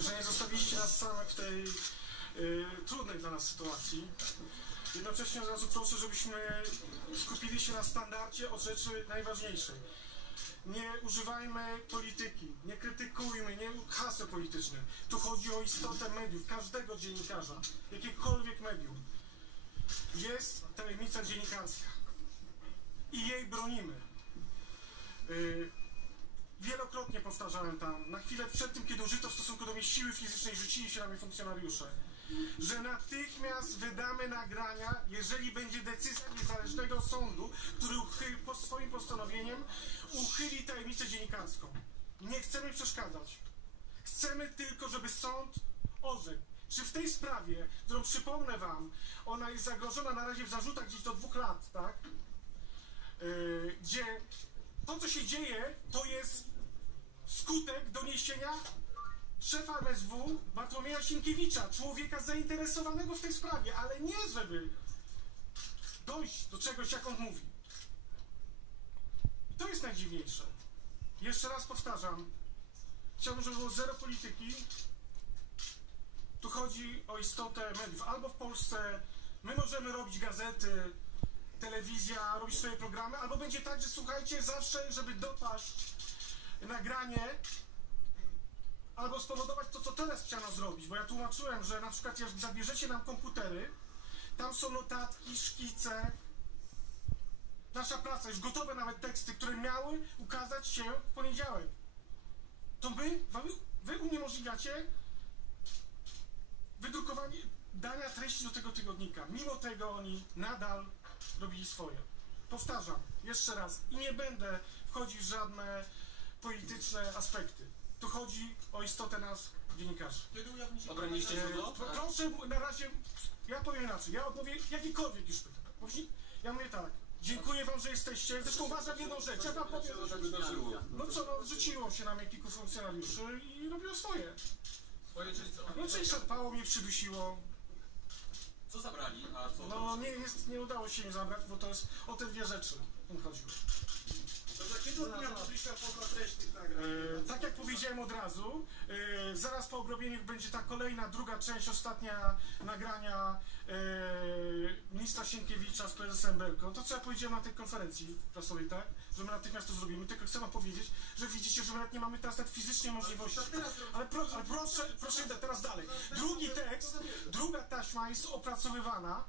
że nie zostawiliście nas samych w tej y, trudnej dla nas sytuacji. Jednocześnie od razu proszę, żebyśmy skupili się na standardzie od rzeczy najważniejszej. Nie używajmy polityki, nie krytykujmy, nie haseł politycznych. Tu chodzi o istotę mediów, każdego dziennikarza, jakiekolwiek medium. Jest tajemnica dziennikarska i jej bronimy. Y, Wielokrotnie powtarzałem tam, na chwilę przed tym, kiedy użyto w stosunku do mnie siły fizycznej, rzucili się na mnie funkcjonariusze, że natychmiast wydamy nagrania, jeżeli będzie decyzja niezależnego sądu, który uchyli, po swoim postanowieniem uchyli tajemnicę dziennikarską. Nie chcemy przeszkadzać. Chcemy tylko, żeby sąd orzekł. Czy w tej sprawie, którą przypomnę wam, ona jest zagrożona na razie w zarzutach gdzieś do dwóch lat, tak? Yy, gdzie to, co się dzieje, to jest skutek doniesienia szefa MSW Bartłomieja Sienkiewicza, człowieka zainteresowanego w tej sprawie, ale nie żeby dojść do czegoś, jak on mówi. I to jest najdziwniejsze. Jeszcze raz powtarzam, chciałbym, żeby było zero polityki. Tu chodzi o istotę mediów. Albo w Polsce my możemy robić gazety, telewizja, robić swoje programy, albo będzie tak, że słuchajcie, zawsze, żeby dopaść nagranie, albo spowodować to, co teraz chciano zrobić, bo ja tłumaczyłem, że na przykład jak zabierzecie nam komputery, tam są notatki, szkice, nasza praca, już gotowe nawet teksty, które miały ukazać się w poniedziałek. To wam- wy uniemożliwiacie wydrukowanie, dania treści do tego tygodnika. Mimo tego oni nadal robili swoje. Powtarzam, jeszcze raz, i nie będę wchodzić w żadne polityczne aspekty. Tu chodzi o istotę nas, dziennikarzy. Obroniliście E, źródło? pro- proszę na razie, ja powiem inaczej, ja odpowiem jakikolwiek już. Powinni- Ja mówię tak, dziękuję wam, że jesteście, zresztą uważam jedną rzecz, ja wam powiem, no co, no rzuciło się na mnie kilku funkcjonariuszy i robiło swoje. Czyli co? No czyli szarpało mnie, przydusiło, Co zabrali, a co? no nie, jest, nie udało się im zabrać, bo to jest o te dwie rzeczy im chodziło. Treść tych nagrań? E, tak jak powiedziałem od razu, e, zaraz po obrobieniu będzie ta kolejna, druga część, ostatnia nagrania e, ministra Sienkiewicza z prezesem Belką. To co ja powiedziałem na tej konferencji prasowej, tak? Że my natychmiast to zrobimy. Tylko chcę wam powiedzieć, że widzicie, że my nawet nie mamy teraz tak fizycznie możliwości. Ale, pro, ale proszę, proszę idę teraz dalej. Drugi tekst, druga taśma jest opracowywana,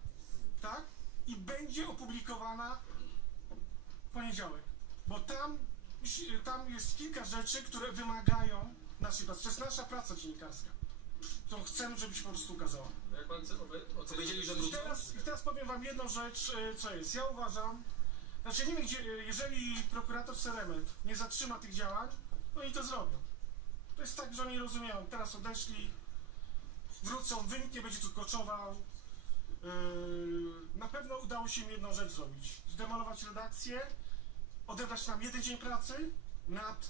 tak? I będzie opublikowana w poniedziałek. Bo tam, tam jest kilka rzeczy, które wymagają naszej pracy. To jest nasza praca dziennikarska, którą chcemy, żeby się po prostu ukazała. Jak pan Powiedzieli, że I wrócą. teraz, I teraz powiem wam jedną rzecz, e, co jest. Ja uważam, znaczy nie wiem, gdzie, e, jeżeli prokurator Seremet nie zatrzyma tych działań, no i to zrobią. To jest tak, że oni rozumieją, teraz odeszli, wrócą, wynik nie będzie tu koczował. Yy, na pewno udało się im jedną rzecz zrobić. Zdemolować redakcję, odebrać nam jeden dzień pracy nad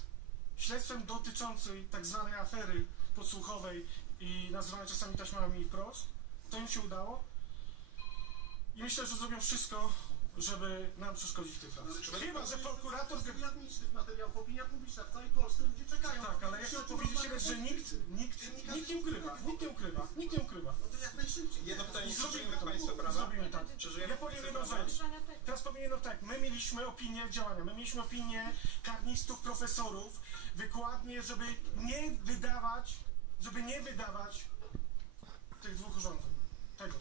śledztwem dotyczącej tak zwanej afery podsłuchowej i nazywanej czasami taśmami wprost. To im się udało. I myślę, że zrobią wszystko, żeby nam przeszkodzić w tej pracy. Chyba, że prokurator... Ujawnić tych materiałów, opinia publiczna w całej Polsce, ludzie czekają. Tak, ale ja chcę powiedzieć że nikt, nikt, nikt nie ukrywa, nikt nie ukrywa, nikt nie ukrywa. No to jak najszybciej. Jedno pytanie, zrobimy żyjemy w to, państwie prawa? zrobimy tak. Ja powiem jedną rzecz. Teraz powiem jedno tak, my mieliśmy opinię działania, my mieliśmy opinię karnistów, profesorów, wykładnie, żeby nie wydawać, żeby nie wydawać tych dwóch urządzeń. Tego.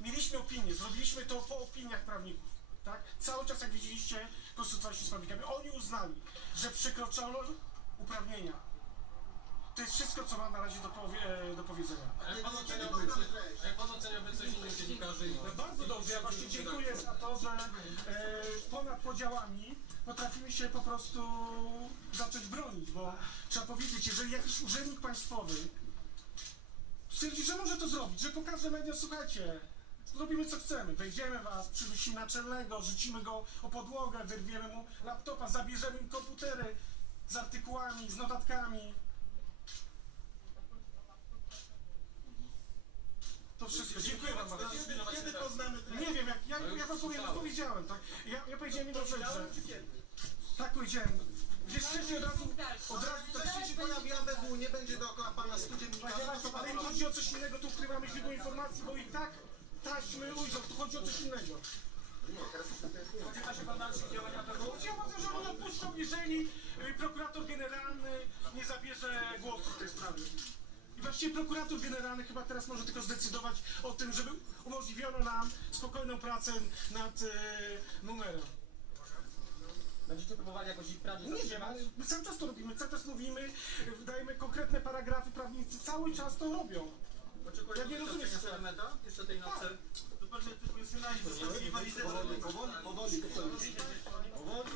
Mieliśmy opinię, zrobiliśmy to po opiniach prawników. Tak? Cały czas, jak widzieliście, konsultowaliśmy z prawnikami. Oni uznali, że przekroczono uprawnienia. To jest wszystko, co mam na razie do, powie, do powiedzenia. A jak pan ocenia obecność, treść? a jak pan ocenia obecność innych dziennikarzy? No Bardzo dobrze, ja właśnie dziękuję za to, że e, ponad podziałami potrafimy się po prostu zacząć bronić, bo trzeba powiedzieć, jeżeli jakiś urzędnik państwowy stwierdzi, że może to zrobić, że pokaże mediom, słuchajcie, zrobimy co chcemy, wejdziemy was, przywrócimy naczelnego, rzucimy go o podłogę, wyrwiemy mu laptopa, zabierzemy im komputery z artykułami, z notatkami. To wszystko. Dziękuję wam bardzo. Kiedy, kiedy poznamy treść? Wam powiem, słyszałem. powiedziałem, tak? Ja, ja powiedziałem jedną rzecz, że... Tak powiedziałem. Jest wcześniej od razu, od razu To jeśli się pojawi ABW, nie będzie dookoła pana 100 dziennikarzy, to co Ale chodzi o coś innego, tu ukrywamy źródło informacji, bo i tak taśmy ujrzą, tu chodzi o coś innego. Spodziewa się pan dalszych działań ABW? Ja uważam, że on odpuszczą, jeżeli y, prokurator generalny nie zabierze głosu w tej sprawie. I właściwie prokurator generalny chyba teraz może tylko zdecydować o tym, żeby umożliwiono nam spokojną pracę nad y, numerem. Będziecie próbowali jakoś ich prawnie Nie wiem, zatrzymać? ale my cały czas to robimy, cały czas mówimy, dajemy konkretne paragrafy, prawnicy cały czas to robią. Ja nie rozumiem. Selemeta jeszcze tej nocy? To patrzę, tylko synami zostawili walizę. Powoli, powoli, powoli, powoli. Powoli.